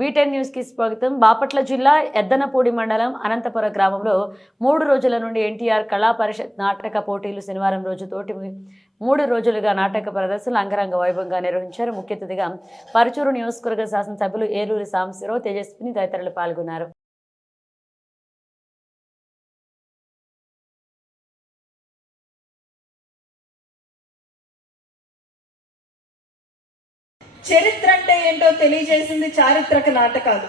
V10 news కి స్వాగతం. బాపట్ల జిల్లా ఎద్దనపూడి మండలం అనంతపుర గ్రామంలో 3 రోజుల నుండి ఎన్టీఆర్ కళా పరిషత్ నాటక పోటీలు శనివారం రోజు తోటి 3 రోజులుగా నాటక ప్రదర్శనలు అంగరంగ వైభవంగా నిర్వహించారు. ముఖ్య అతిథిగా పరుచూరు నియోజకవర్గ శాసనసభ్యులు ఏలూరి సాంబశివరావు, తేజస్విని తదితరులు పాల్గొన్నారు. చరిత్ర అంటే ఏంటో తెలియజేసింది చారిత్రక నాటకాలు.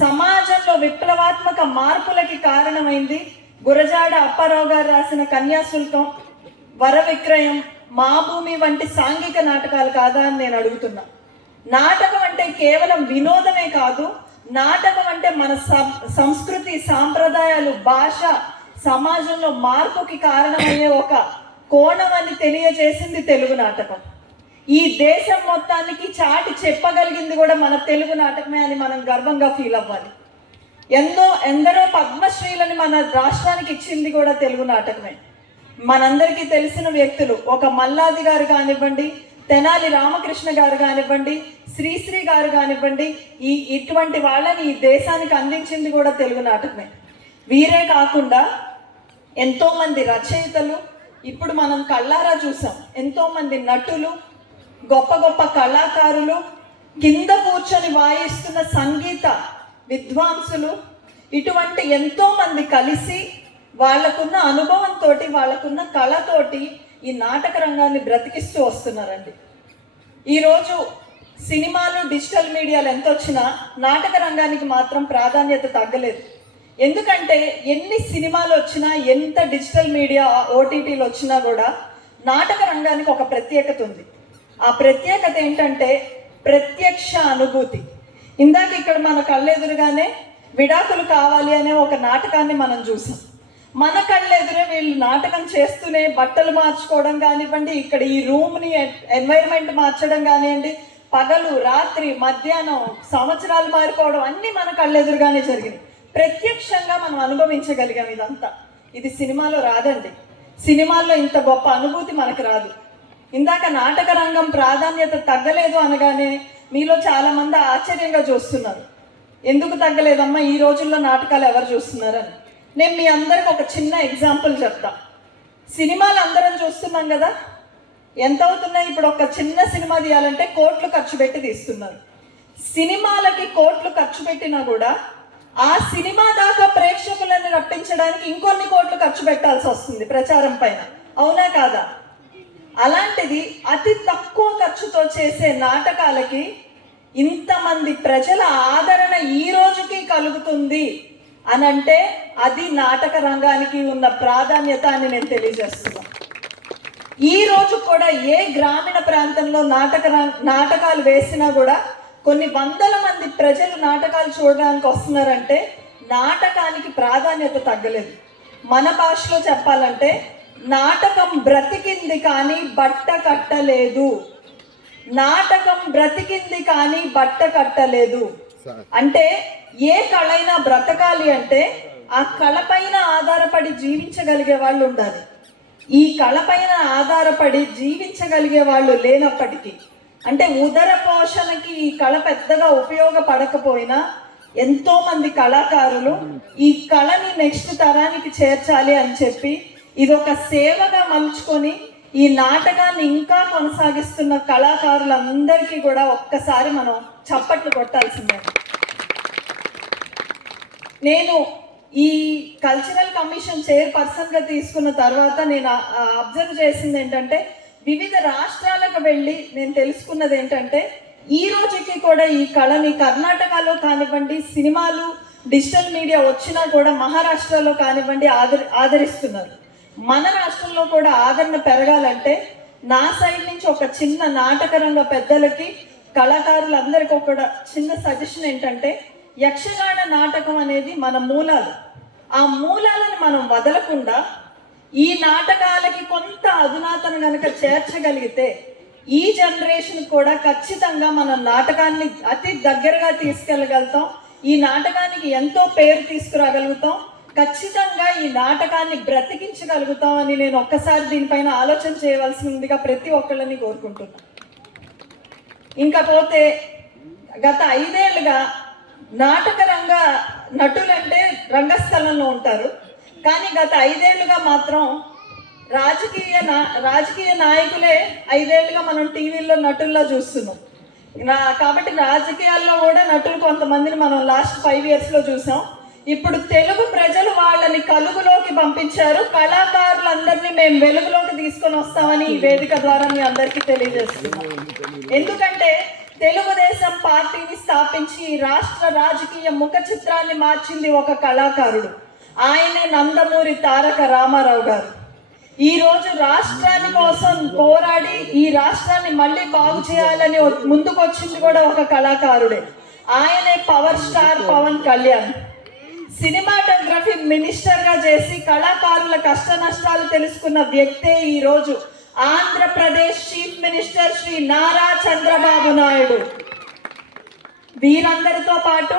సమాజంలో విప్లవాత్మక మార్పులకి కారణమైంది గురజాడ అప్పారావు గారు రాసిన కన్యాశుల్కం, వర విక్రయం, మా భూమి వంటి సాంఘిక నాటకాలు కాదా అని నేను అడుగుతున్నా. నాటకం అంటే కేవలం వినోదమే కాదు, నాటకం అంటే మన సంస్కృతి, సాంప్రదాయాలు, భాష, సమాజంలో మార్పుకి కారణమయ్యే ఒక కోణం అని తెలియజేసింది తెలుగు నాటకం. ఈ దేశం మొత్తానికి చాటి చెప్పగలిగింది కూడా మన తెలుగు నాటకమే అని మనం గర్వంగా ఫీల్ అవ్వాలి. ఎందరో పద్మశ్రీలని మన రాష్ట్రానికి ఇచ్చింది కూడా తెలుగు నాటకమే. మనందరికీ తెలిసిన వ్యక్తులు ఒక మల్లాది గారు కానివ్వండి, తెనాలి రామకృష్ణ గారు కానివ్వండి, శ్రీశ్రీ గారు కానివ్వండి, ఇటువంటి వాళ్ళని ఈ దేశానికి అందించింది కూడా తెలుగు నాటకమే. వీరే కాకుండా ఎంతోమంది రచయితలు, ఇప్పుడు మనం కళ్ళారా చూసాం, ఎంతోమంది నటులు, గొప్ప గొప్ప కళాకారులు, కింద కూర్చొని వాయిస్తున్న సంగీత విద్వాంసులు, ఇటువంటి ఎంతో మంది కలిసి వాళ్ళకున్న అనుభవంతో, వాళ్ళకున్న కళతోటి ఈ నాటక రంగాన్ని బ్రతికిస్తూ వస్తున్నారండి. ఈరోజు సినిమాలు, డిజిటల్ మీడియాలు ఎంత వచ్చినా నాటక రంగానికి మాత్రం ప్రాధాన్యత తగ్గలేదు. ఎందుకంటే ఎన్ని సినిమాలు వచ్చినా, ఎంత డిజిటల్ మీడియా ఓటీటీలు వచ్చినా కూడా నాటక రంగానికి ఒక ప్రత్యేకత ఉంది. ఆ ప్రత్యేకత ఏంటంటే ప్రత్యక్ష అనుభూతి. ఇందాక ఇక్కడ మన కళ్ళెదురుగానే విడాకులు కావాలి అనే ఒక నాటకాన్ని మనం చూసాం. మన కళ్ళెదురే వీళ్ళు నాటకం చేస్తూనే బట్టలు మార్చుకోవడం కానివ్వండి, ఇక్కడ ఈ రూమ్ని ఎన్వైరన్మెంట్ మార్చడం కానివ్వండి, పగలు రాత్రి మధ్యాహ్నం సంవత్సరాలు మారిపోవడం అన్నీ మన కళ్ళెదురుగానే జరిగింది. ప్రత్యక్షంగా మనం అనుభవించగలిగాం ఇదంతా. ఇది సినిమాలో రాదండి. సినిమాల్లో ఇంత గొప్ప అనుభూతి మనకు రాదు. ఇందాక నాటక రంగం ప్రాధాన్యత తగ్గలేదు అనగానే మీలో చాలామంది ఆశ్చర్యంగా చూస్తున్నారు. ఎందుకు తగ్గలేదమ్మా, ఈ రోజుల్లో నాటకాలు ఎవరు చూస్తున్నారని. నేను మీ అందరికి ఒక చిన్న ఎగ్జాంపుల్ చెప్తా. సినిమాలు అందరం చూస్తున్నాం కదా, ఎంత అవుతున్నాయి? ఇప్పుడు ఒక చిన్న సినిమా తీయాలంటే కోట్లు ఖర్చు పెట్టి తీస్తున్నారు. సినిమాలకి కోట్లు ఖర్చు పెట్టినా కూడా ఆ సినిమా దాకా ప్రేక్షకులను రప్పించడానికి ఇంకొన్ని కోట్లు ఖర్చు పెట్టాల్సి వస్తుంది ప్రచారం పైన, అవునా కాదా? అలాంటిది అతి తక్కువ ఖర్చుతో చేసే నాటకాలకి ఇంతమంది ప్రజల ఆదరణ ఈ రోజుకి కలుగుతుంది అనంటే అది నాటక రంగానికి ఉన్న ప్రాధాన్యత అని నేను తెలియజేస్తున్నాను. ఈ రోజు కూడా ఏ గ్రామీణ ప్రాంతంలో నాటకాలు వేసినా కూడా కొన్ని వందల మంది ప్రజలు నాటకాలు చూడడానికి వస్తున్నారంటే నాటకానికి ప్రాధాన్యత తగ్గలేదు. మన భాషలో చెప్పాలంటే నాటకం బ్రతికింది కానీ బట్ట కట్టలేదు. నాటకం బ్రతికింది కానీ బట్ట కట్టలేదు అంటే ఏ కళైనా బ్రతకాలి అంటే ఆ కళ పైన ఆధారపడి జీవించగలిగే వాళ్ళు ఉండాలి. ఈ కళ పైన ఆధారపడి జీవించగలిగే వాళ్ళు లేనప్పటికీ, అంటే ఉదర పోషణకి ఈ కళ పెద్దగా ఉపయోగపడకపోయినా ఎంతో మంది కళాకారులు ఈ కళని నెక్స్ట్ తరానికి చేర్చాలి అని చెప్పి ఇది ఒక సేవగా మలుచుకొని ఈ నాటకాన్ని ఇంకా కొనసాగిస్తున్న కళాకారులందరికీ కూడా ఒక్కసారి మనం చప్పట్లు కొట్టాల్సిందే. నేను ఈ కల్చరల్ కమిషన్ చైర్పర్సన్గా తీసుకున్న తర్వాత నేను అబ్జర్వ్ చేసింది ఏంటంటే, వివిధ రాష్ట్రాలకు వెళ్ళి నేను తెలుసుకున్నది ఏంటంటే, ఈ రోజుకి కూడా ఈ కళని కర్ణాటకలో కానివ్వండి, సినిమాలు, డిజిటల్ మీడియా వచ్చినా కూడా మహారాష్ట్రలో కానివ్వండి ఆదరిస్తున్నారు. మన రాష్ట్రంలో కూడా ఆదరణ పెరగాలంటే నా సైడ్ నుంచి ఒక చిన్న నాటక రంగ పెద్దలకి, కళాకారులందరికీ ఒక చిన్న సజెషన్ ఏంటంటే, యక్షగాన నాటకం అనేది మన మూలాలు. ఆ మూలాలను మనం వదలకుండా ఈ నాటకాలకి కొంత అధునాతన కనుక చేర్చగలిగితే ఈ జనరేషన్ కూడా ఖచ్చితంగా మన నాటకాన్ని అతి దగ్గరగా తీసుకెళ్ళగలుగుతాం. ఈ నాటకానికి ఎంతో పేరు తీసుకురాగలుగుతాం. ఖచ్చితంగా ఈ నాటకాన్ని బ్రతికించగలుగుతామని నేను ఒక్కసారి దీనిపైన ఆలోచన చేయవలసిందిగా ప్రతి ఒక్కళ్ళని కోరుకుంటున్నాను. ఇంకపోతే గత 5 ఏళ్ళుగా నాటక రంగ నటులంటే రంగస్థలంలో ఉంటారు, కానీ గత 5 ఏళ్లుగా మాత్రం రాజకీయ నాయకులే 5 ఏళ్లుగా మనం టీవీల్లో నటుల్లా చూస్తున్నాం. కాబట్టి రాజకీయాల్లో కూడా నటులు కొంతమందిని మనం లాస్ట్ 5 ఇయర్స్లో చూసాం. ఇప్పుడు తెలుగు ప్రజలు వాళ్ళని కలుగులోకి పంపించారు. కళాకారులందరినీ మేము వెలుగులోకి తీసుకొని వస్తామని ఈ వేదిక ద్వారా మీ అందరికీ తెలియజేస్తున్నాం. ఎందుకంటే తెలుగుదేశం పార్టీని స్థాపించి రాష్ట్ర రాజకీయ ముఖ చిత్రాన్ని మార్చింది ఒక కళాకారుడు. ఆయనే నందమూరి తారక రామారావు గారు. ఈ రోజు రాష్ట్రాన్ని కోసం పోరాడి ఈ రాష్ట్రాన్ని మళ్ళీ బాగు చేయాలని ముందుకు వచ్చింది కూడా ఒక కళాకారుడే. ఆయనే power star Pawan Kalyan. Cinematography మినిస్టర్గా చేసి కళాకారుల కష్ట నష్టాలు తెలుసుకున్న వ్యక్తే ఈరోజు ఆంధ్రప్రదేశ్ చీఫ్ మినిస్టర్ శ్రీ నారా చంద్రబాబు నాయుడు. వీరందరితో పాటు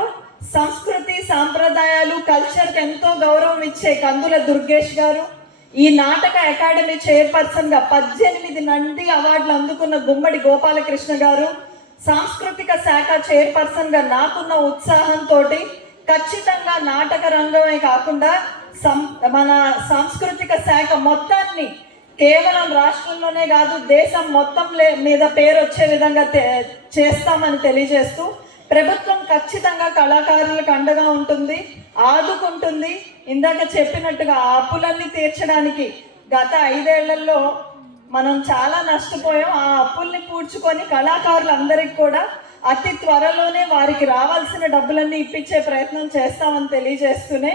సంస్కృతి సాంప్రదాయాలు కల్చర్కి ఎంతో గౌరవం ఇచ్చే కందుల దుర్గేష్ గారు, ఈ నాటక అకాడమీ చైర్పర్సన్ గా 18 నంది అవార్డులు అందుకున్న గుమ్మడి గోపాలకృష్ణ గారు, సాంస్కృతిక శాఖ చైర్పర్సన్ గా నాకున్న ఉత్సాహంతో ఖచ్చితంగా నాటక రంగమే కాకుండా మన సాంస్కృతిక శాఖ మొత్తాన్ని కేవలం రాష్ట్రంలోనే కాదు దేశం మొత్తం మీద పేరు వచ్చే విధంగా చేస్తామని తెలియజేస్తూ, ప్రభుత్వం ఖచ్చితంగా కళాకారులకు అండగా ఉంటుంది, ఆదుకుంటుంది. ఇందాక చెప్పినట్టుగా ఆ అప్పులన్నీ తీర్చడానికి గత 5 ఏళ్లలో మనం చాలా నష్టపోయాం. ఆ అప్పుల్ని పూడ్చుకొని కళాకారులందరికీ కూడా అతి త్వరలోనే వారికి రావాల్సిన డబ్బులన్నీ ఇప్పించే ప్రయత్నం చేస్తామని తెలియజేస్తూనే